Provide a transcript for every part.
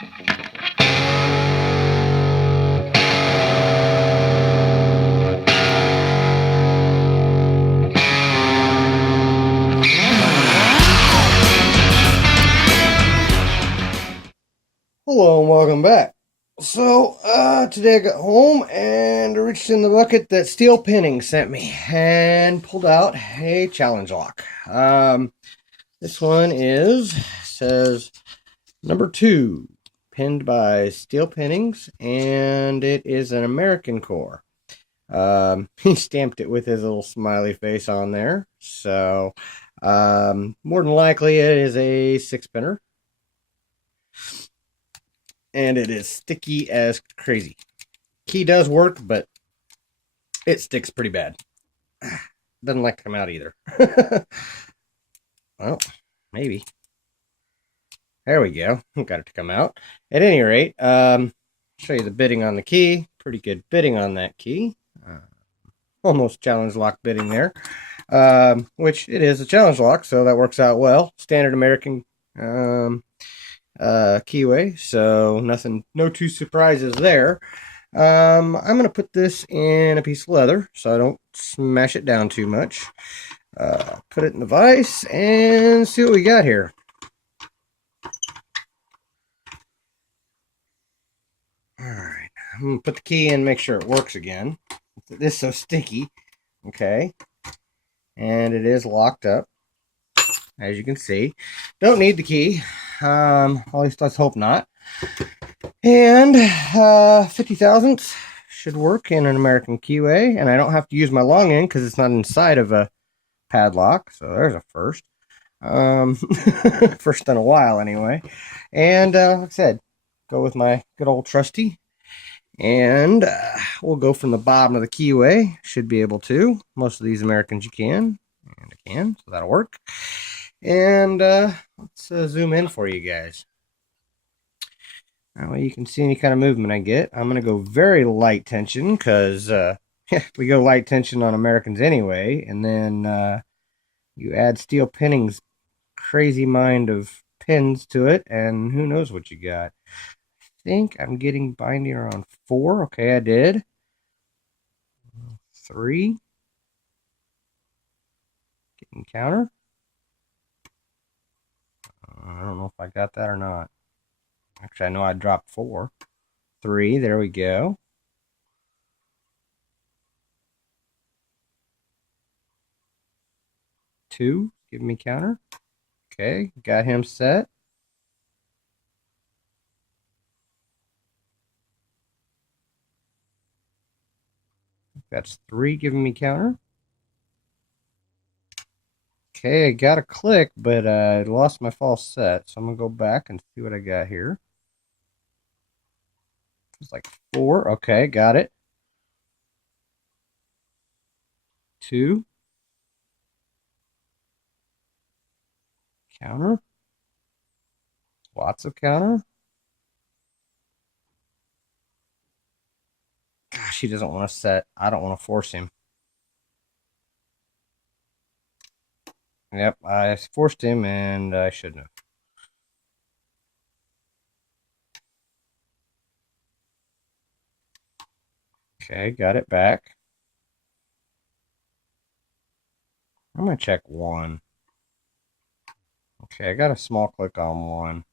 Hello and welcome back. So, today I got home and I reached in the bucket that Steel Pinnings sent me and pulled out a challenge lock. This one says number 2, pinned by Steel Pinnings, and it is an American core. He stamped it with his little smiley face on there. So, more than likely it is a 6-pinner. And it is sticky as crazy. Key does work, but it sticks pretty bad. Doesn't like to come out either. Well, maybe. There we go. Got it to come out. At any rate, show you the bitting on the key. Pretty good bitting on that key. Almost challenge lock bitting there. Which it is a challenge lock, so that works out well. Standard American keyway, so no two surprises there. I'm going to put this in a piece of leather so I don't smash it down too much. Put it in the vise and see what we got here. Alright, I'm going to put the key in, make sure it works again. This is so sticky. Okay, and it is locked up, as you can see. Don't need the key. At least let's hope not. And 50 thousandths should work in an American keyway, and I don't have to use my long end because it's not inside of a padlock. So there's a first. First in a while, anyway. And like I said, go with my good old trusty, and we'll go from the bottom of the keyway. Should be able to. Most of these Americans you can, and I can, so that'll work. And let's zoom in for you guys. That way you can see any kind of movement I get. I'm going to go very light tension because we go light tension on Americans anyway. And then you add Steel Pinnings' crazy mind of pins to it, and who knows what you got. I think I'm getting binding around 4. Okay, I did. 3. Getting counter. I don't know if I got that or not. Actually, I know I dropped 4. 3, there we go. 2, give me counter. Okay, got him set. That's 3 giving me counter. Okay, I got a click, but I lost my false set, so I'm going to go back and see what I got here. It's like 4. Okay, got it. 2. Counter. Lots of counter. Gosh, he doesn't want to set. I don't want to force him. Yep, I forced him, and I shouldn't have. Okay, got it back. I'm going to check 1. Okay, I got a small click on 1.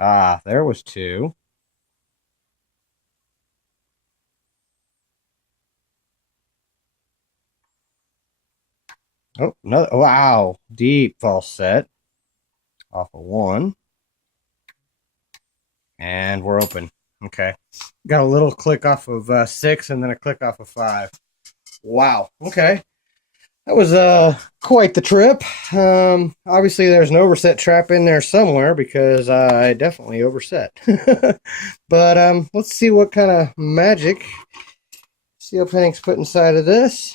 Ah, there was 2. Oh, no! Wow, deep false set off of 1, and we're open. Okay, got a little click off of 6, and then a click off of 5. Wow. Okay, that was quite the trip. Obviously, there's an overset trap in there somewhere because I definitely overset. But let's see what kind of magic Steel Pinnings put inside of this.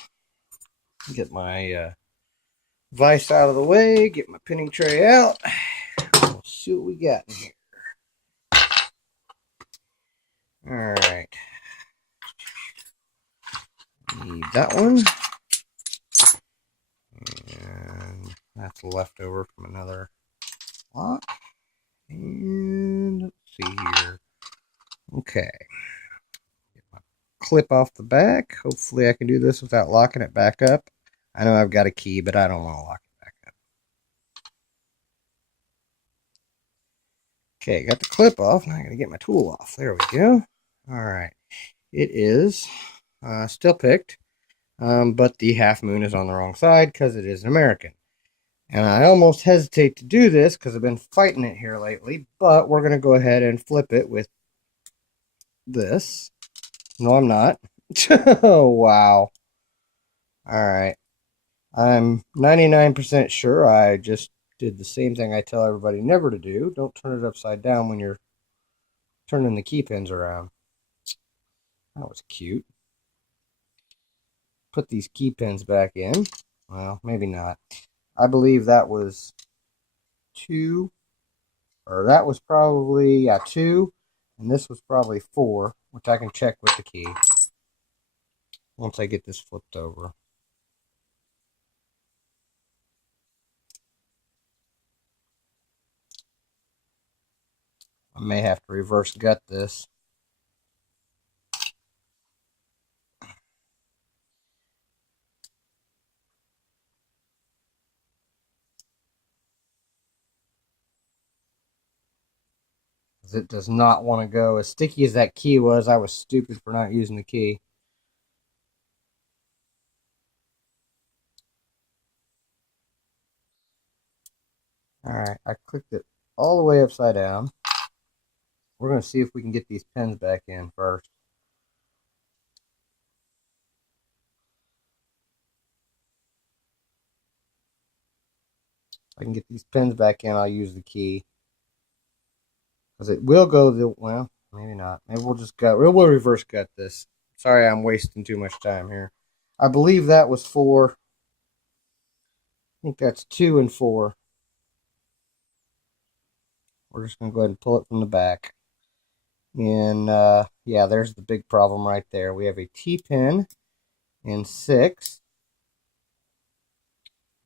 Get my vise out of the way, get my pinning tray out. We'll see what we got in here. Alright. Need that one. And That's leftover from another lock. And let's see here. Okay. Get my clip off the back. Hopefully I can do this without locking it back up. I know I've got a key, but I don't want to lock it back up. Okay, got the clip off. Now I gotta get my tool off. There we go. Alright. It is still picked, but the half moon is on the wrong side because it is an American. And I almost hesitate to do this because I've been fighting it here lately, but we're going to go ahead and flip it with this. No, I'm not. Oh, wow. All right. I'm 99% sure I just did the same thing I tell everybody never to do. Don't turn it upside down when you're turning the key pins around. That was cute. Put these key pins back in. Well, maybe not. I believe that was 2, or that was probably, yeah, 2, and this was probably 4, which I can check with the key once I get this flipped over. I may have to reverse gut this. It does not want to go. As sticky as that key was, I was stupid for not using the key. Alright, I clicked it all the way upside down. We're going to see if we can get these pins back in first. If I can get these pins back in, I'll use the key. Because it will go the, well, maybe not. Maybe we'll just gut, we'll reverse gut this. Sorry, I'm wasting too much time here. I believe that was 4. I think that's 2 and 4. We're just going to go ahead and pull it from the back. And yeah, there's the big problem right there. We have a T-pin in 6.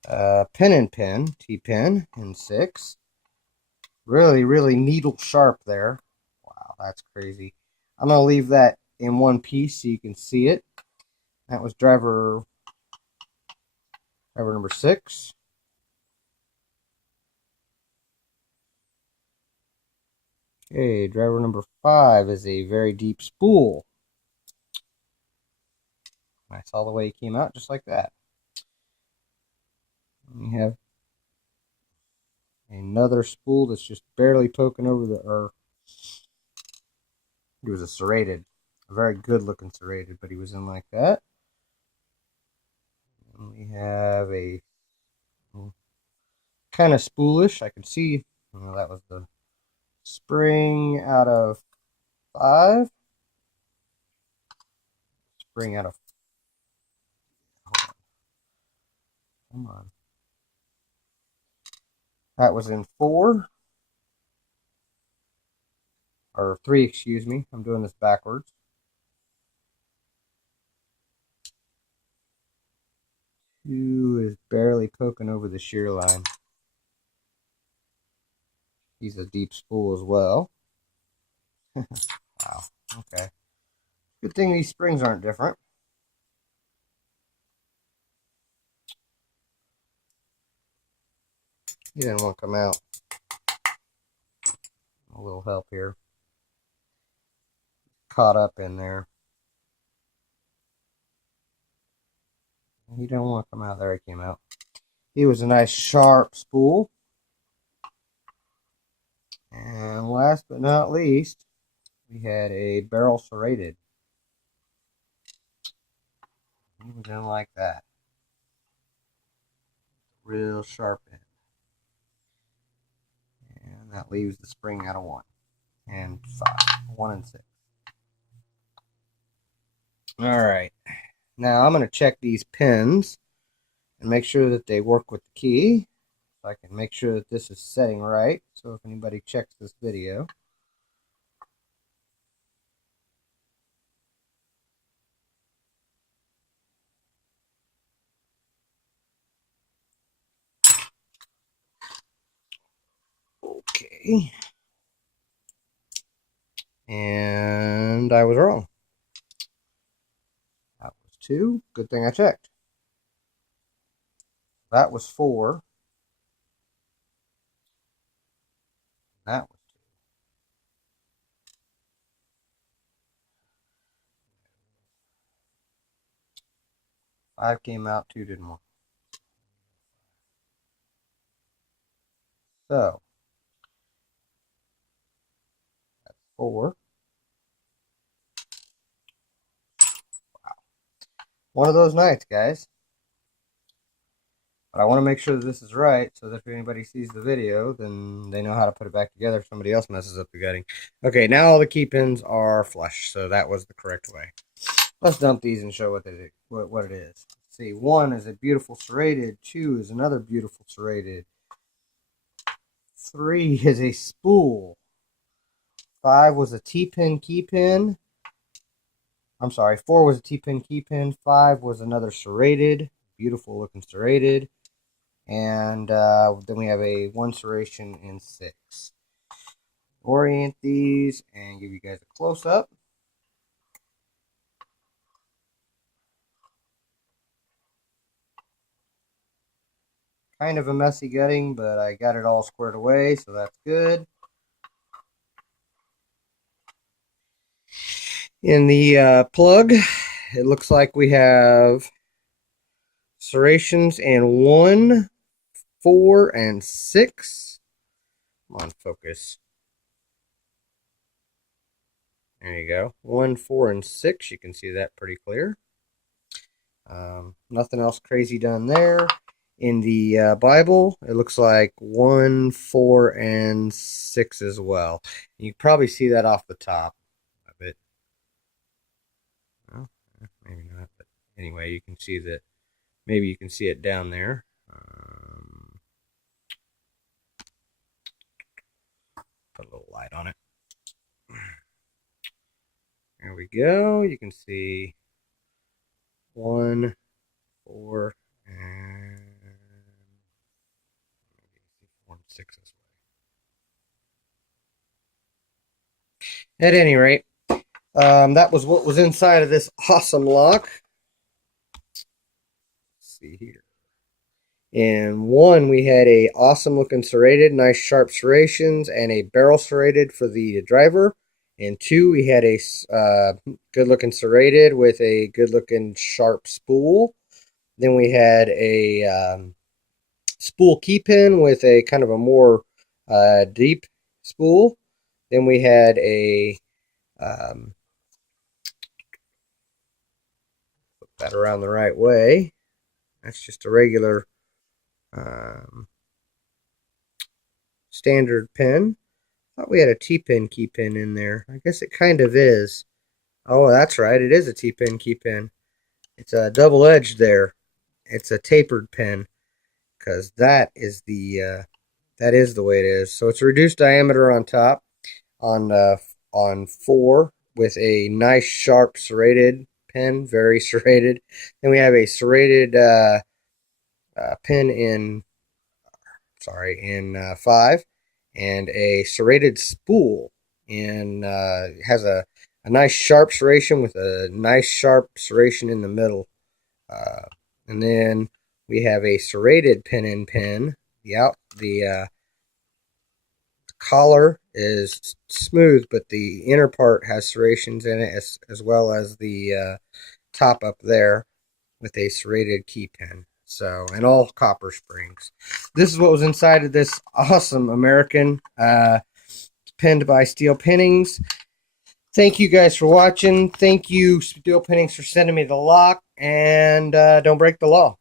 Pin and pin, T-pin in 6. Really, really needle sharp there. Wow, that's crazy. I'm going to leave that in one piece so you can see it. That was driver number 6. Okay, driver number 5 is a very deep spool. I saw the way he came out just like that. We have another spool that's just barely poking over the, or it was a serrated, a very good looking serrated, but he was in like that. And we have a kind of spoolish. I can see, that was the spring out of 5. Spring out of, come on. That was in 4. Or 3, excuse me. I'm doing this backwards. 2 is barely poking over the shear line. He's a deep spool as well. Wow. Okay. Good thing these springs aren't different. He didn't want to come out. A little help here. Caught up in there. He didn't want to come out. There he came out. He was a nice sharp spool. And last but not least, we had a barrel serrated. He was in like that. Real sharp end. And that leaves the spring out of 1 and 5. 1 and 6. Alright. Now I'm going to check these pins and make sure that they work with the key. So I can make sure that this is setting right. So if anybody checks this video. 3. And I was wrong. That was 2. Good thing I checked. That was 4. That was 2. 5 came out, 2 didn't work. So, that's 4. Wow. One of those nights, guys. But I want to make sure that this is right, so that if anybody sees the video, then they know how to put it back together if somebody else messes up the gutting. Okay, now all the key pins are flush, so that was the correct way. Let's dump these and show what it is. Let's see, 1 is a beautiful serrated. 2 is another beautiful serrated. 3 is a spool. 5 was a T-pin key pin. I'm sorry, 4 was a T-pin key pin. 5 was another serrated, beautiful looking serrated. And then we have a 1 serration in 6. Orient these and give you guys a close-up. Kind of a messy gutting, but I got it all squared away, so that's good. In the plug, it looks like we have serrations in 1, 4, and 6. Come on, focus. There you go. 1, 4, and 6. You can see that pretty clear. Nothing else crazy done there. In the Bible, it looks like 1, 4, and 6 as well. You can probably see that off the top of it. Well, maybe not, but anyway, you can see that. Maybe you can see it down there. Put a little light on it. There we go. You can see 1, 4, and 4 and 6 as well. At any rate, that was what was inside of this awesome lock. Let's see here. In 1, we had a awesome looking serrated, nice sharp serrations, and a barrel serrated for the driver. In 2, we had a good looking serrated with a good looking sharp spool. Then we had a spool key pin with a kind of a more deep spool. Then we had a put that around the right way. That's just a regular standard pin. Thought we had a T-pin key pin in there. I guess it kind of is. Oh, that's right. It is a T-pin key pin. It's a double-edged there. It's a tapered pin because that is the way it is. So it's a reduced diameter on top on 4 with a nice sharp serrated pin, very serrated. Then we have a serrated pin in 5, and a serrated spool in has a nice sharp serration with a nice sharp serration in the middle. And then we have a serrated pin. The collar is smooth, but the inner part has serrations in it, as well as the top up there with a serrated key pin. So, and all copper springs. This is what was inside of this awesome American, pinned by Steel Pinnings. Thank you guys for watching. Thank you, Steel Pinnings, for sending me the lock. And don't break the law.